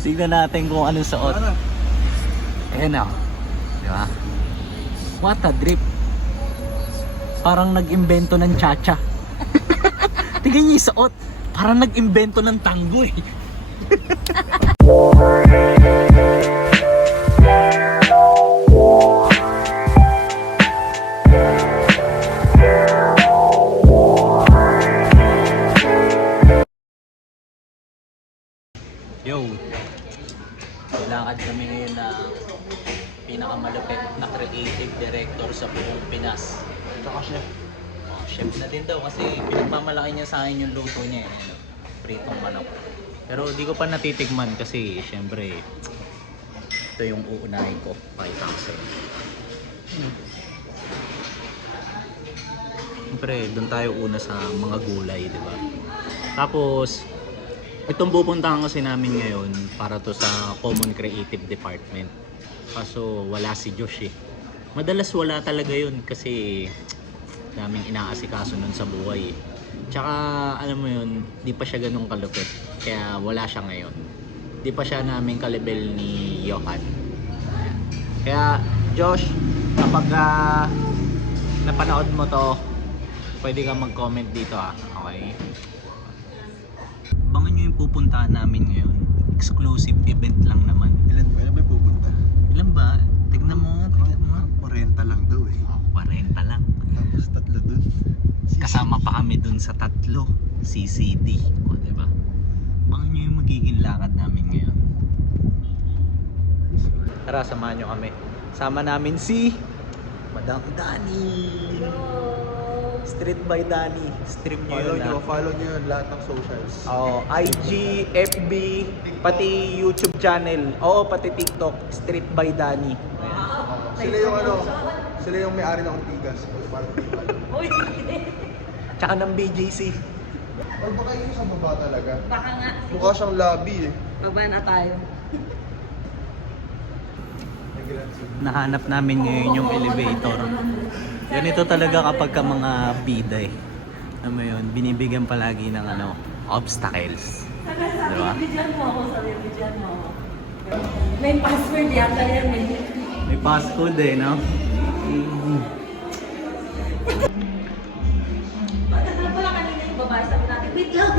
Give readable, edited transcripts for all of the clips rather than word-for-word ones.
Tignan natin kung anong suot. Ayan o. Di ba? What a drip. Parang nag-imbento ng cha-cha. Tignan niyo yung suot. Parang nag-imbento ng tango eh. Yo, lakad kami ngayon na pinakamalapit na creative director sa buong Pinas. Tsaka chef. Oh, chef na din daw kasi pinagmamalaki niya sa akin yung luto niya eh. Pritong manok. Pero di ko pa natitikman kasi syempre ito yung uunahin ko. Pakita ko sa'yo. Syempre doon tayo una sa mga gulay, di ba? Tapos itong pupuntahan kasi namin ngayon para to sa Common Creative Department. Kaso wala si Josh eh. Madalas wala talaga yun kasi daming inaasikaso nun sa buhay eh. Tsaka alam mo yun, di pa siya ganun kalupit. Kaya wala siya ngayon. Di pa siya namin kalibel ni Johan. Ayan. Kaya Josh, kapag napanood mo to, pwede kang mag-comment dito ah. Okay? Abangan nyo yung pupuntahan namin ngayon. Exclusive event lang naman. Ilan ba? Ilan ba yung pupunta? Ilan ba? Tignan mo. 40 lang daw eh. Oh, 40 lang. Tapos tatlo dun. Kasama pa kami dun sa tatlo. CCD. O, diba? Abangan nyo yung magiging lakad namin ngayon. Tara, samahan nyo kami. Sama namin si Madam Dani. Street by Dani. Stream nyo yun Follow nyo yun lahat ng socials. Oh, IG, FB, pati YouTube channel. Oo, pati TikTok. Street by Dani. Sila yung sila yung may-ari ng Ortigas. Tsaka ng BJC. Or baka yun sa baba talaga. Baka nga. Mukha siyang lobby eh. Baba na tayo. Nahanap namin ngayon yung elevator. Ganito talaga kapag ka mga bida eh. Alam mo yun, binibigyan palagi ng obstacles. Diba? Bibigyan mo ako, sabi bibigyan mo ako. May password yata yan eh. May passcode eh, no? Bakit na pala kanina yung babae sabi natin, wait lang.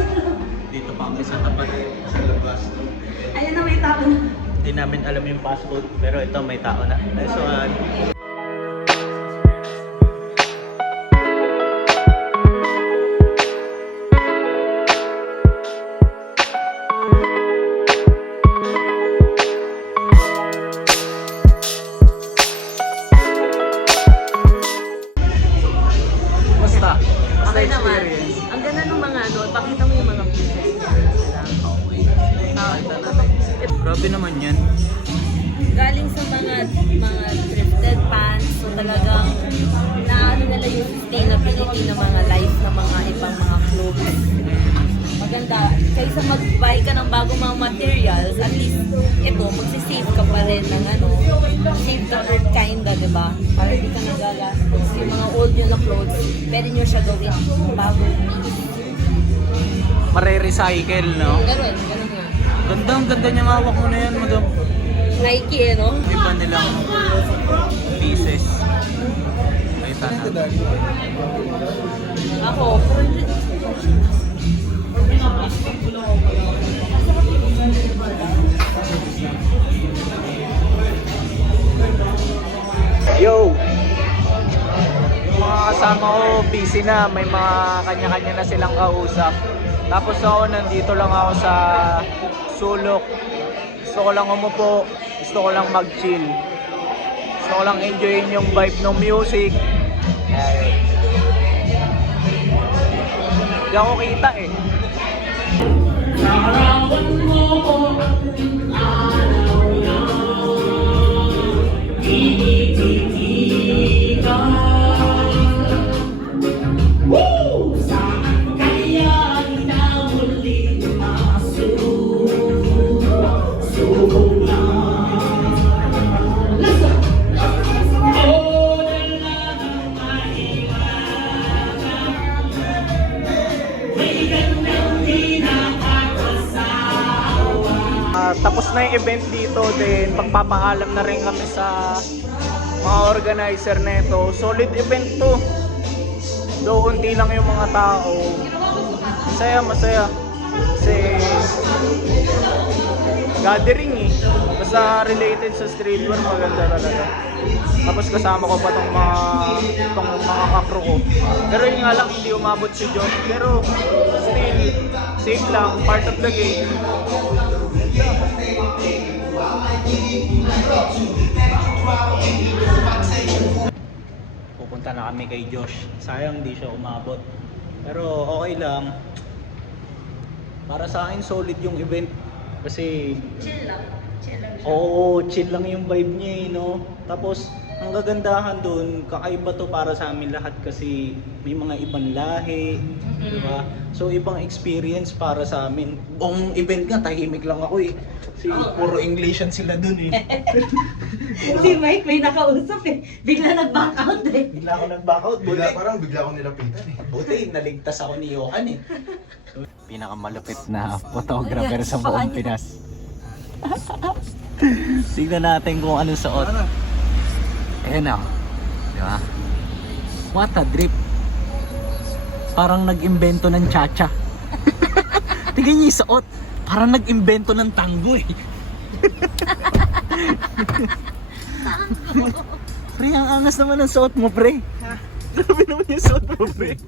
Dito pa kami sa tapat sa labas. Ayun na may tao na. Hindi namin alam yung passcode, pero ito may tao na. Nice one. Okay naman. Ang ganda ng mga pakita mo yung mga pieces niya. Grabe naman yan. Galing sa mga thrifted pants, so talagang naano nila yung sustainability ng mga life ng mga ibang mga clothes. Maganda. Kaysa mag-buy ka ng bagong mga materials, at least ito, magsisave ka pa rin ng save the earth kinda, diba? Para hindi ka nagagastos. Yung mga old nyo na clothes, pwede nyo siya gawin bagong piece. Mare-recycle, no? Ganun nga. Ang ganda niyang hawak mo na yan, madam. Nike eh, no? Iba nilang pieces. Ay, tana. Ako, Yo! Yung mga kasama ko busy na, may mga kanya-kanya na silang kausap. Tapos ako nandito lang ako sa sulok. Gusto ko lang umupo, gusto ko lang mag-chill. Gusto ko lang enjoyin yung vibe ng music. Ayun. Hindi ako kita eh. tapos na yung event dito, then pagpapaalam na rin kami sa mga organizer nito. Solid event to. Though unti lang yung mga tao. Masaya. Kasi gathering eh. Basta related sa streetwear, maganda talaga. Tapos kasama ko pa tong mga kakro ko. Pero yun nga lang, hindi umabot si John. Pero still, safe lang, part of the game. Pupunta na kami kay Josh. Sayang hindi siya umabot. Pero okay lang. Para sa akin solid yung event. Kasi Chill lang siya. oo, chill lang yung vibe niya eh, no? Tapos, ang gagandahan dun, kakaiba to para sa amin lahat kasi may mga ibang lahi, di ba? So, ibang experience para sa amin. Buong event nga, tahimik lang ako eh. Puro Englishan sila dun eh. Si Mike may nakausap eh. Bigla nag-back out eh. Bigla ako nag-back out. Bigla akong nilapitan eh. Buti, naligtas ako ni Johan eh. Pinakamalupit na photographer sa buong Pinas. Tignan natin kung anong suot. Ayan na. Di ba? What a drip. Parang nag-imbento ng cha-cha. Tignan niyo yung suot. Parang nag-imbento ng tango eh. Pre, ang angas naman ng suot mo, pre. Grabe naman yung suot mo, pre.